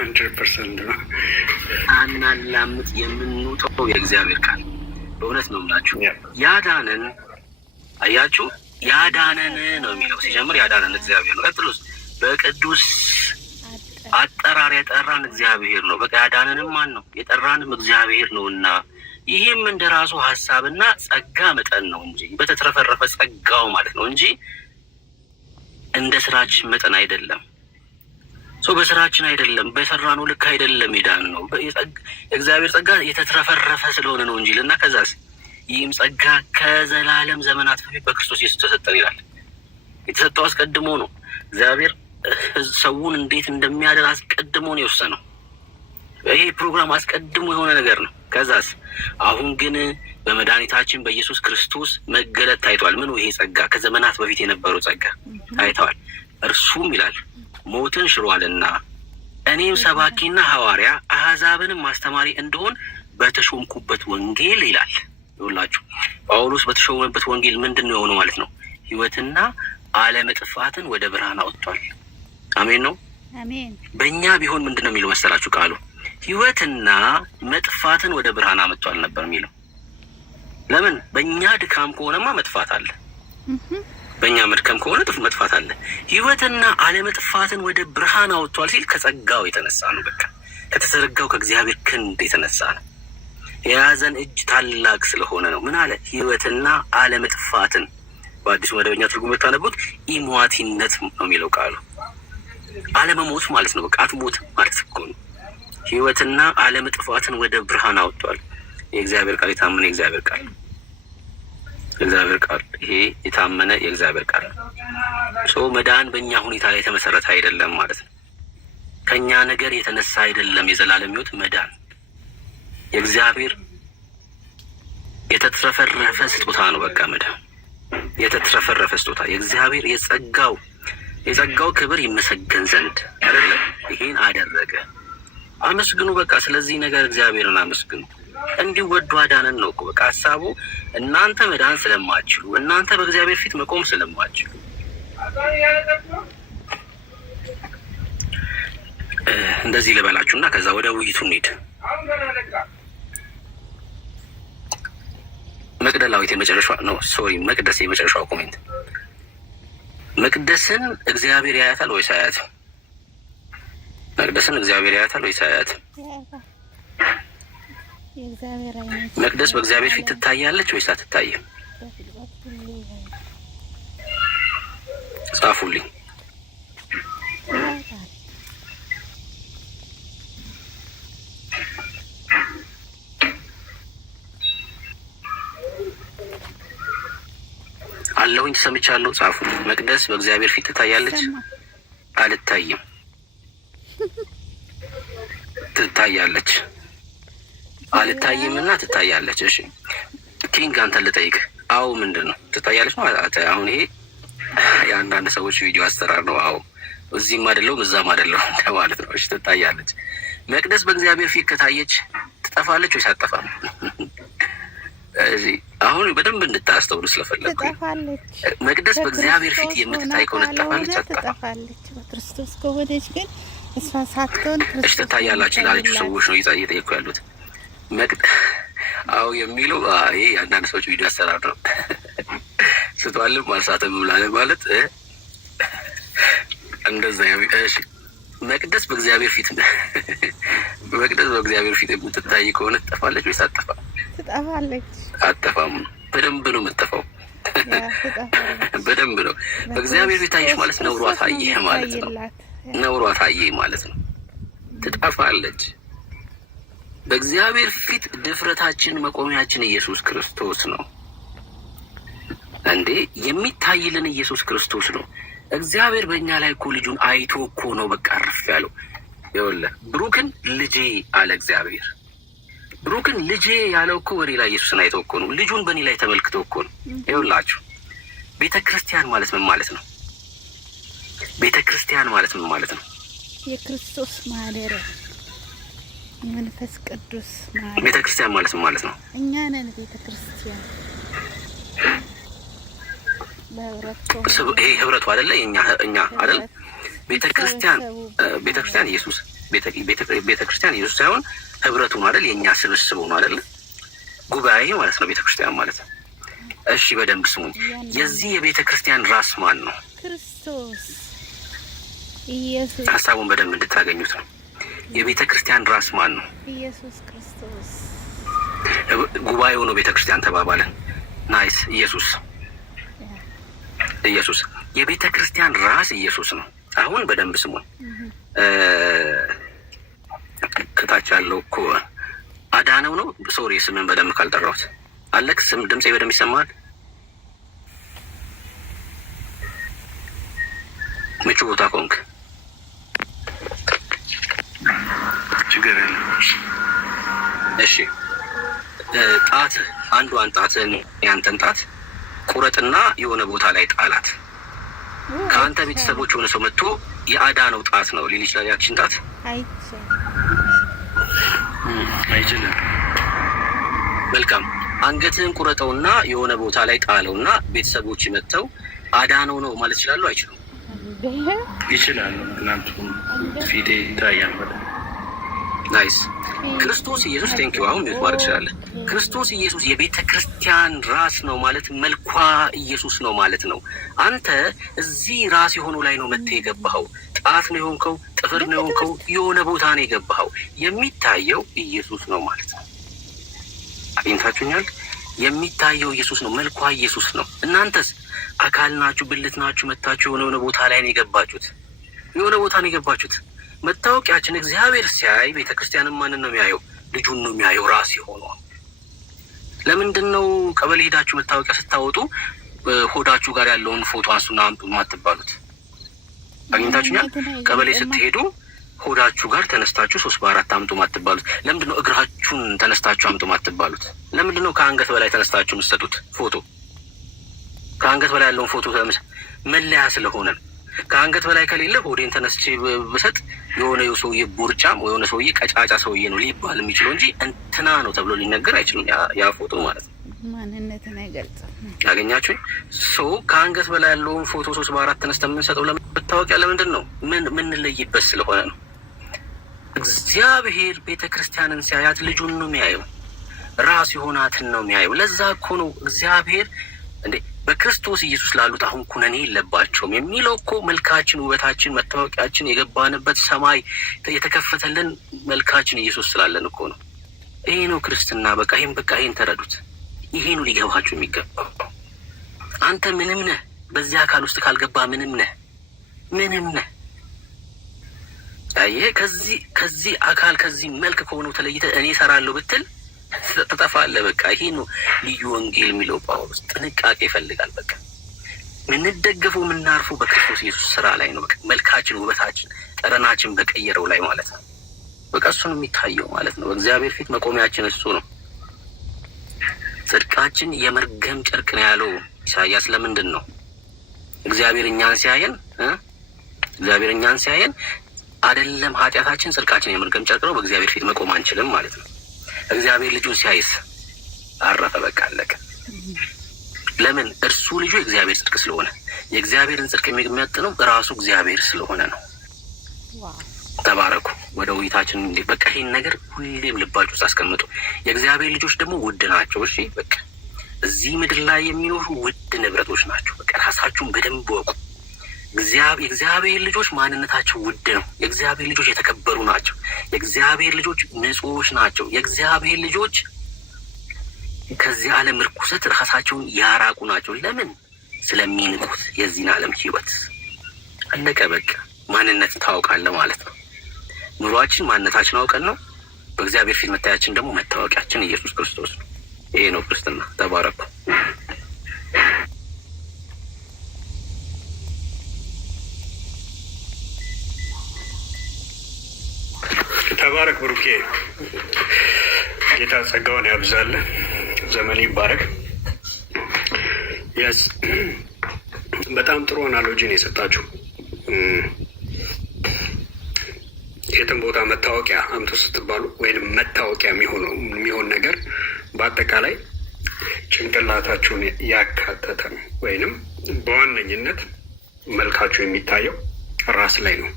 100% ነው። አናላምጥ የምንውጠው የእግዚአብሔር ቃል በእውነት ነው የምላችሁ። ያዳነን አያችሁ፣ ያዳነን ነው የሚለው ሲጀምር ያዳነን እግዚአብሔር ነው። ቀጥሎስ በቅዱስ አጠራር የጠራን እግዚአብሔር ነው። በቃ ያዳነንም ማን ነው? የጠራንም እግዚአብሔር ነውና ይህም እንደ ራሱ ሀሳብና ጸጋ መጠን ነው እንጂ በተትረፈረፈ ጸጋው ማለት ነው እንጂ እንደ ስራችን መጠን አይደለም። ሰው በስራችን አይደለም፣ በሰራነው ልክ አይደለም። ይዳን ነው የእግዚአብሔር ጸጋ የተትረፈረፈ ስለሆነ ነው እንጂ ልና ከዛስ ይህም ጸጋ ከዘላለም ዘመናት በፊት በክርስቶስ ኢየሱስ ተሰጠን ይላል። የተሰጠው አስቀድሞ ነው። እግዚአብሔር ሰውን እንዴት እንደሚያድን አስቀድሞ ነው የወሰነው። ይሄ ፕሮግራም አስቀድሞ የሆነ ነገር ነው። ከዛስ አሁን ግን በመድኃኒታችን በኢየሱስ ክርስቶስ መገለጥ ታይቷል። ምኑ? ይሄ ጸጋ ከዘመናት በፊት የነበረው ጸጋ ታይተዋል። እርሱም ይላል ሞትን ሽሯልና እኔም ሰባኪና ሐዋርያ አሕዛብንም ማስተማሪ እንደሆን በተሾምኩበት ወንጌል ይላል። ይኸውላችሁ ጳውሎስ በተሾመበት ወንጌል ምንድን ነው የሆነው ማለት ነው? ሕይወትና አለመጥፋትን ወደ ብርሃን አወጥቷል። አሜን ነው። አሜን። በእኛ ቢሆን ምንድን ነው የሚለው መሰላችሁ ቃሉ? ሕይወትና መጥፋትን ወደ ብርሃን አመጥቷል ነበር የሚለው። ለምን? በእኛ ድካም ከሆነማ መጥፋት አለ። በእኛ መድከም ከሆነ መጥፋት አለ። ሕይወትና አለመጥፋትን ወደ ብርሃን አወጥቷል ሲል ከጸጋው የተነሳ ነው። በቃ ከተዘረጋው ከእግዚአብሔር ክንድ የተነሳ ነው። የያዘን እጅ ታላቅ ስለሆነ ነው። ምን አለ? ሕይወትና አለመጥፋትን። በአዲሱ መደበኛ ትርጉም የምታነቡት ኢሟቲነት ነው የሚለው ቃሉ። አለመሞት ማለት ነው። በቃ አትሞት ማለት እኮ ነው። ሕይወትና አለመጥፋትን ወደ ብርሃን አወጥቷል። የእግዚአብሔር ቃል የታመነ የእግዚአብሔር ቃል የእግዚአብሔር ቃል ይሄ የታመነ የእግዚአብሔር ቃል ሰው መዳን በእኛ ሁኔታ ላይ የተመሰረተ አይደለም ማለት ነው። ከእኛ ነገር የተነሳ አይደለም። የዘላለም ሕይወት መዳን የእግዚአብሔር የተትረፈረፈ ስጦታ ነው። በቃ መዳን የተትረፈረፈ ስጦታ የእግዚአብሔር የጸጋው ክብር ይመሰገን ዘንድ አይደለም። ይሄን አደረገ። አመስግኑ። በቃ ስለዚህ ነገር እግዚአብሔርን አመስግኑ። እንዲሁ ወዶ አዳነን ነው እኮ በቃ ሀሳቡ። እናንተ መዳን ስለማትችሉ፣ እናንተ በእግዚአብሔር ፊት መቆም ስለማትችሉ እንደዚህ ልበላችሁና ከዛ ወደ ውይይቱ እንሂድ። መቅደላዊት የመጨረሻው ነው። ሶሪ መቅደስ የመጨረሻው ኮሜንት። መቅደስን እግዚአብሔር ያያታል ወይስ አያትም? መቅደስን እግዚአብሔር ያያታል ወይስ አያትም? መቅደስ በእግዚአብሔር ፊት ትታያለች ወይስ አትታይም? ጻፉልኝ። አለሁኝ ተሰምቻለሁ። ጻፉ። መቅደስ በእግዚአብሔር ፊት ትታያለች? አልታይም። ትታያለች። አልታይም እና ትታያለች። እሺ ኪንግ አንተን ልጠይቅ። አዎ ምንድን ነው ትታያለች ማለት? አሁን ይሄ የአንዳንድ ሰዎች ቪዲዮ አሰራር ነው። አዎ እዚህም አይደለሁም እዛም አይደለሁም ማለት ነው። እሺ ትታያለች። መቅደስ በእግዚአብሔር ፊት ከታየች ትጠፋለች ወይስ አትጠፋም? አሁን በደንብ እንድታስተውሉ ስለፈለኩ መቅደስ በእግዚአብሔር ፊት የምትታይ ከሆነ ትጠፋለች አትጠፋለች? በክርስቶስ ከሆነች ግን እሷ ሳትሆን ክርስቶስ ትታያላችሁ ላለችው ሰዎች ነው እየጠየኩ ያሉት። አዎ የሚለው ይሄ የአንዳንድ ሰዎች ቪዲዮ አሰራር ነው። ስቷልም ማልሳትም ብላለ ማለት እንደዛ። እሺ መቅደስ በእግዚአብሔር ፊት የምትታይ ከሆነ ትጠፋለች ወይስ አትጠፋም? ትጠፋለች። አትጠፋም። በደንብ ነው የምትጠፋው። በደንብ ነው። በእግዚአብሔር ፊት ታየሽ ማለት ነውሯ ታየህ ማለት ነው። ነውሯ ታየህ ማለት ነው። ትጠፋለች። በእግዚአብሔር ፊት ድፍረታችን መቆሚያችን ኢየሱስ ክርስቶስ ነው። እንዴ የሚታይልን ኢየሱስ ክርስቶስ ነው። እግዚአብሔር በእኛ ላይ እኮ ልጁን አይቶ እኮ ነው በቃ አረፍ ያለው። ይኸውልህ ብሩክን ልጄ አለ እግዚአብሔር። ብሩክን ልጄ ያለው እኮ በእኔ ላይ ኢየሱስን አይቶ እኮ ነው። ልጁን በእኔ ላይ ተመልክቶ እኮ ነው። ይኸውላችሁ ቤተ ክርስቲያን ማለት ምን ማለት ነው? ቤተ ክርስቲያን ማለት ምን ማለት ነው? የክርስቶስ ማደሪያ የመንፈስ ቅዱስ ማደሪያ። ቤተ ክርስቲያን ማለት ምን ማለት ነው? እኛ ነን ቤተ ክርስቲያን። ይሄ ህብረቱ አይደለ? እኛ አይደል? ቤተ ክርስቲያን ኢየሱስ ቤተክርስቲያን ኢየሱስ ሳይሆን ህብረቱ ነው አይደል? የእኛ ስብስቡ ነው አይደል? ጉባኤ ማለት ነው ቤተክርስቲያን ማለት ነው። እሺ በደንብ ስሙኝ። የዚህ የቤተክርስቲያን ራስ ማን ነው? ክርስቶስ ኢየሱስ። ሀሳቡን በደንብ እንድታገኙት ነው። የቤተክርስቲያን ራስ ማን ነው? ኢየሱስ ክርስቶስ። ጉባኤው ነው ቤተክርስቲያን ተባባለን። ናይስ። ኢየሱስ የቤተክርስቲያን ራስ ኢየሱስ ነው። አሁን በደንብ ስሙኝ። ከታች ያለው እኮ አዳነው ነው። ሶሪ ስምን በደንብ ካልጠራሁት አለክ ስም ድምጼ በደንብ ይሰማል። ምቹ ቦታ ኮንክ ችግር የለም። እሺ ጣት አንዷን ጣትን ያንተን ጣት ቁረጥና የሆነ ቦታ ላይ ጣላት። ከአንተ ቤተሰቦች የሆነ ሰው መጥቶ የአዳነው ጣት ነው ሊል ይችላል። ያችን ጣት አይችልም። መልካም አንገትህን ቁረጠውና የሆነ ቦታ ላይ ጣለውና ቤተሰቦች መጥተው አዳነው ነው ማለት ይችላሉ? አይችሉም? ይችላሉ። ምክንያቱም ፊቴ ይታያል። ናይስ። ክርስቶስ ኢየሱስ ቴንኪው። አሁን ሚውት ማድረግ ትችላለህ። ክርስቶስ ኢየሱስ የቤተ ክርስቲያን ራስ ነው ማለት መልኳ ኢየሱስ ነው ማለት ነው። አንተ እዚህ ራስ የሆነው ላይ ነው መጥተህ የገባኸው። ጣት ነው የሆንከው፣ ጥፍር ነው የሆንከው፣ የሆነ ቦታ ነው የገባኸው። የሚታየው ኢየሱስ ነው ማለት ነው። አግኝታችሁኛል? የሚታየው ኢየሱስ ነው፣ መልኳ ኢየሱስ ነው። እናንተስ አካል ናችሁ፣ ብልት ናችሁ። መታችሁ የሆነ ቦታ ላይ ነው የገባችሁት። የሆነ ቦታ ነው የገባችሁት። መታወቂያችን እግዚአብሔር ሲያይ ቤተክርስቲያንን ማንን ነው የሚያየው? ልጁን ነው የሚያየው። ራስ የሆነው ለምንድን ነው ቀበሌ ሄዳችሁ መታወቂያ ስታወጡ ሆዳችሁ ጋር ያለውን ፎቶ አንሱና አምጡ ማትባሉት? አግኝታችሁኛል? ቀበሌ ስትሄዱ ሆዳችሁ ጋር ተነስታችሁ 3 በ4 አምጡ ማትባሉት? ለምንድን ነው እግራችሁን ተነስታችሁ አምጡ ማትባሉት? ለምንድን ነው ከአንገት በላይ ተነስታችሁ የምትሰጡት ፎቶ? ከአንገት በላይ ያለውን ፎቶ መለያ ስለሆነ ነው። ከአንገት በላይ ከሌለ ሆዴን ተነስቼ ብሰጥ የሆነ ሰውዬ ቦርጫም የሆነ ሰውዬ ቀጫጫ ሰውዬ ነው ሊባል የሚችለው እንጂ እንትና ነው ተብሎ ሊነገር አይችልም። ያ ፎቶ ማለት ነው ማንነትን አይገልጽም። ያገኛችሁኝ? ሰው ከአንገት በላይ ያለውን ፎቶ 3 በ4 ተነስተን የምንሰጠው ለመታወቂያ ለምንድን ነው? ምንለይበት ስለሆነ ነው። እግዚአብሔር ቤተክርስቲያንን ሲያያት ልጁን ነው የሚያየው። ራስ የሆናትን ነው የሚያየው። ለዛ እኮ ነው እግዚአብሔር እንዴ በክርስቶስ ኢየሱስ ላሉት አሁን ኩነኔ የለባቸውም የሚለው እኮ መልካችን፣ ውበታችን፣ መታወቂያችን የገባንበት ሰማይ የተከፈተልን መልካችን ኢየሱስ ስላለን እኮ ነው። ይሄ ነው ክርስትና። በቃ ይሄን ተረዱት። ይሄ ነው ሊገባችሁ የሚገባው። አንተ ምንም ነህ፣ በዚህ አካል ውስጥ ካልገባ ምንም ነህ። ይሄ ከዚህ አካል ከዚህ መልክ ከሆነው ተለይተህ እኔ እሰራለሁ ብትል ተጠፋለህ። በቃ ይሄ ነው ልዩ ወንጌል የሚለው ጳውሎስ። ጥንቃቄ ይፈልጋል። በቃ የምንደገፈው የምናርፈው በክርስቶስ ኢየሱስ ስራ ላይ ነው። በቃ መልካችን፣ ውበታችን፣ ጠረናችን በቀየረው ላይ ማለት ነው። በቃ እሱ ነው የሚታየው ማለት ነው። በእግዚአብሔር ፊት መቆሚያችን እሱ ነው። ጽድቃችን የመርገም ጨርቅ ነው ያለው ኢሳያስ። ለምንድን ነው እግዚአብሔር እኛን ሲያየን አይደለም ኃጢአታችን ጽድቃችን የመርገም ጨርቅ ነው፣ በእግዚአብሔር ፊት መቆም አንችልም ማለት ነው። እግዚአብሔር ልጁን ሲያይስ አረፈ። በቃ አለቀ። ለምን? እርሱ ልጁ የእግዚአብሔር ጽድቅ ስለሆነ። የእግዚአብሔርን ጽድቅ የሚያጥነው ራሱ እግዚአብሔር ስለሆነ ነው። ተባረኩ። ወደ ውይይታችን እንዴ በቃ ይሄን ነገር ሁሌም ልባችሁ ውስጥ አስቀምጡ። የእግዚአብሔር ልጆች ደግሞ ውድ ናቸው። እሺ በቃ እዚህ ምድር ላይ የሚኖሩ ውድ ንብረቶች ናቸው። በቃ ራሳችሁን በደንብ ወቁ። የእግዚአብሔር ልጆች ማንነታቸው ውድ ነው። የእግዚአብሔር ልጆች የተከበሩ ናቸው። የእግዚአብሔር ልጆች ንጹዎች ናቸው። የእግዚአብሔር ልጆች ከዚህ ዓለም ርኩሰት ራሳቸውን ያራቁ ናቸው። ለምን? ስለሚንቁት የዚህን ዓለም ሕይወት። አለቀ በቃ። ማንነት ታውቃለህ ማለት ነው። ኑሯችን ማንነታችን አውቀን ነው። በእግዚአብሔር ፊት መታያችን ደግሞ መታወቂያችን ኢየሱስ ክርስቶስ ነው። ይሄ ነው ክርስትና። ተባረኩ። ተባረክ ብሩኬ። ጌታ ጸጋውን ያብዛልን። ዘመን ይባረክ። የስ በጣም ጥሩ አናሎጂን የሰጣችሁ። የትም ቦታ መታወቂያ አምጡ ስትባሉ ወይም መታወቂያ የሚሆን ነገር በአጠቃላይ ጭንቅላታችሁን ያካተተ ነው። ወይንም በዋነኝነት መልካችሁ የሚታየው ራስ ላይ ነው።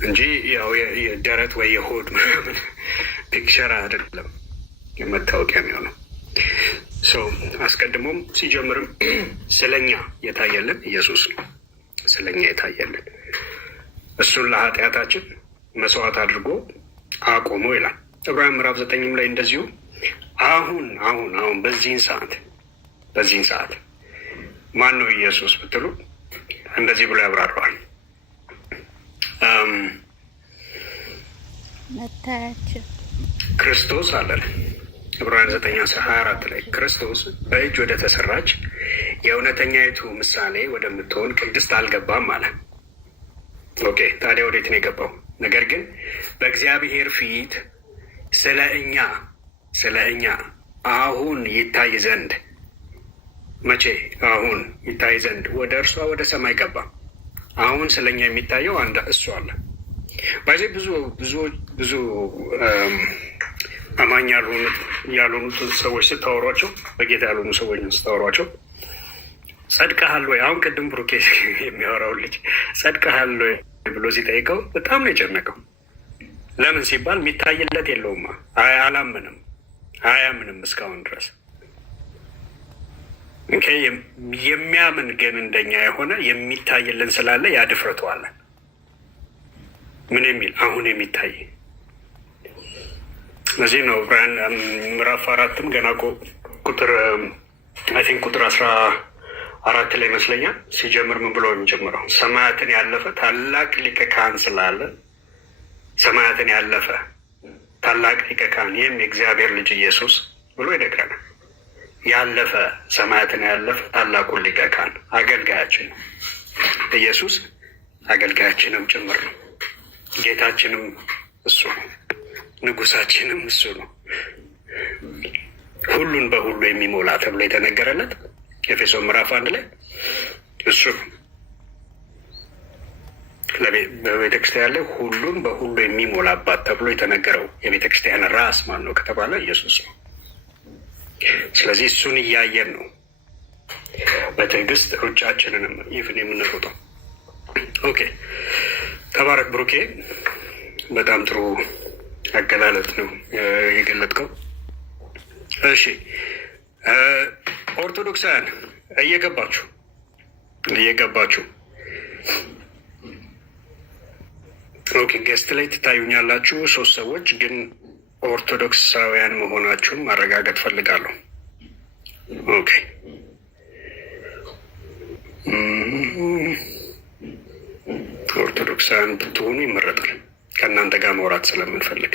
እንጂ ያው የደረት ወይ የሆድ ምናምን ፒክቸር አይደለም መታወቂያ የሚሆነው። ሰው አስቀድሞም ሲጀምርም ስለኛ የታየልን ኢየሱስ ነው። ስለኛ የታየልን እሱን ለኃጢአታችን መስዋዕት አድርጎ አቆሞ ይላል። ዕብራውያን ምዕራፍ 9 ላይ እንደዚሁ አሁን በዚህን ሰዓት ማን ነው ኢየሱስ ብትሉ እንደዚህ ብሎ ያብራራዋል። መታያችን ክርስቶስ አለን። ዕብራውያን 9:24 ላይ ክርስቶስ በእጅ ወደ ተሰራች የእውነተኛይቱ ምሳሌ ወደምትሆን ቅድስት አልገባም አለ። ኦኬ፣ ታዲያ ወዴት ነው የገባው? ነገር ግን በእግዚአብሔር ፊት ስለ እኛ አሁን ይታይ ዘንድ መቼ? አሁን ይታይ ዘንድ ወደ እርሷ ወደ ሰማይ ገባ። አሁን ስለኛ የሚታየው አንድ እሱ አለ። ባይዜ ብዙ አማኝ ያልሆኑት ሰዎች ስታወሯቸው፣ በጌታ ያልሆኑ ሰዎች ስታወሯቸው ጸድቀሃል ወይ? አሁን ቅድም ብሩኬ የሚያወራው ልጅ ጸድቀሃል ወይ ብሎ ሲጠይቀው በጣም ነው የጨነቀው። ለምን ሲባል የሚታይለት የለውማ። አያምንም እስካሁን ድረስ። የሚያምን ግን እንደኛ የሆነ የሚታይልን ስላለ ያድፍረተዋለን። ምን የሚል አሁን የሚታይ እዚህ ነው። ዕብራውያን ምዕራፍ 4 ገና ቁጥር 14 ላይ ይመስለኛል ሲጀምር ምን ብሎ የሚጀምረው? ሰማያትን ያለፈ ታላቅ ሊቀ ካህን ስላለ ሰማያትን ያለፈ ታላቅ ሊቀ ካህን ይህም የእግዚአብሔር ልጅ ኢየሱስ ብሎ ይነግረናል። ያለፈ ሰማያትን ያለፈ ታላቁን ሊቀ ካህን አገልጋያችን ነው። ኢየሱስ አገልጋያችንም ጭምር ነው። ጌታችንም እሱ ነው። ንጉሳችንም እሱ ነው። ሁሉን በሁሉ የሚሞላ ተብሎ የተነገረለት ኤፌሶን ምዕራፍ 1 ላይ እሱ ነው። በቤተክርስቲያን ላይ ሁሉን በሁሉ የሚሞላባት ተብሎ የተነገረው የቤተክርስቲያን ራስ ማን ነው ከተባለ ኢየሱስ ነው። ስለዚህ እሱን እያየን ነው በትዕግስት ሩጫችንንም ይፍን የምንሮጠው። ኦኬ፣ ተባረክ ብሩኬ። በጣም ጥሩ አገላለጥ ነው የገለጥከው። እሺ፣ ኦርቶዶክሳውያን እየገባችሁ ኦኬ፣ ገስት ላይ ትታዩኛላችሁ 3 ሰዎች ግን ኦርቶዶክሳውያን መሆናችሁን ማረጋገጥ ፈልጋለሁ። ኦኬ፣ ኦርቶዶክሳውያን ብትሆኑ ይመረጣል። ከእናንተ ጋር ማውራት ስለምንፈልግ